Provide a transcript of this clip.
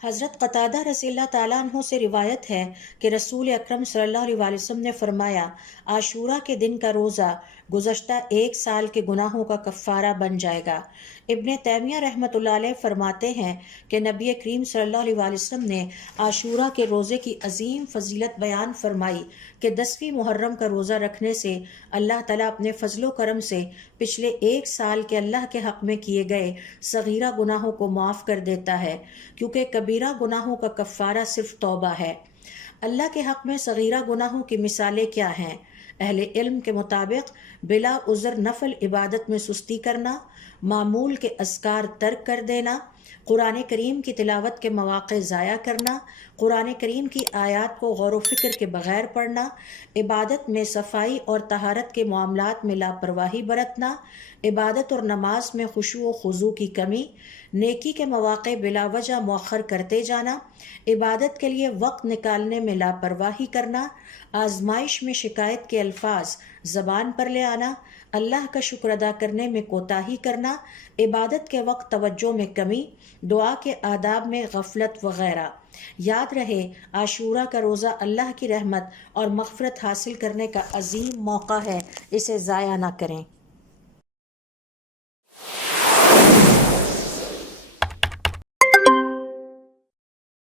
حضرت قتادہ رضی اللہ تعالیٰ عنہ سے روایت ہے کہ رسول اکرم صلی اللہ علیہ وسلم نے فرمایا، عاشورہ کے دن کا روزہ گزشتہ 1 سال کے گناہوں کا کفارہ بن جائے گا۔ ابن تیمیہ رحمۃ اللہ علیہ فرماتے ہیں کہ نبی کریم صلی اللہ علیہ وسلم نے عاشورہ کے روزے کی عظیم فضیلت بیان فرمائی کہ 10ویں محرم کا روزہ رکھنے سے اللہ تعالیٰ اپنے فضل و کرم سے پچھلے 1 سال کے اللہ کے حق میں کیے گئے صغیرہ گناہوں کو معاف کر دیتا ہے، کیونکہ کبیرہ گناہوں کا کفارہ صرف توبہ ہے۔ اللہ کے حق میں صغیرہ گناہوں کی مثالیں کیا ہیں؟ اہل علم کے مطابق بلا عذر نفل عبادت میں سستی کرنا، معمول کے اذکار ترک کر دینا، قرآن کریم کی تلاوت کے مواقع ضائع کرنا، قرآن کریم کی آیات کو غور و فکر کے بغیر پڑھنا، عبادت میں صفائی اور طہارت کے معاملات میں لاپرواہی برتنا، عبادت اور نماز میں خشوع و خضوع کی کمی، نیکی کے مواقع بلا وجہ مؤخر کرتے جانا، عبادت کے لیے وقت نکالنے میں لاپرواہی کرنا، آزمائش میں شکایت کے الفاظ زبان پر لے آنا، اللہ کا شکر ادا کرنے میں کوتاہی کرنا، عبادت کے وقت توجہ میں کمی، دعا کے آداب میں غفلت وغیرہ۔ یاد رہے، عاشورہ کا روزہ اللہ کی رحمت اور مغفرت حاصل کرنے کا عظیم موقع ہے، اسے ضائع نہ کریں۔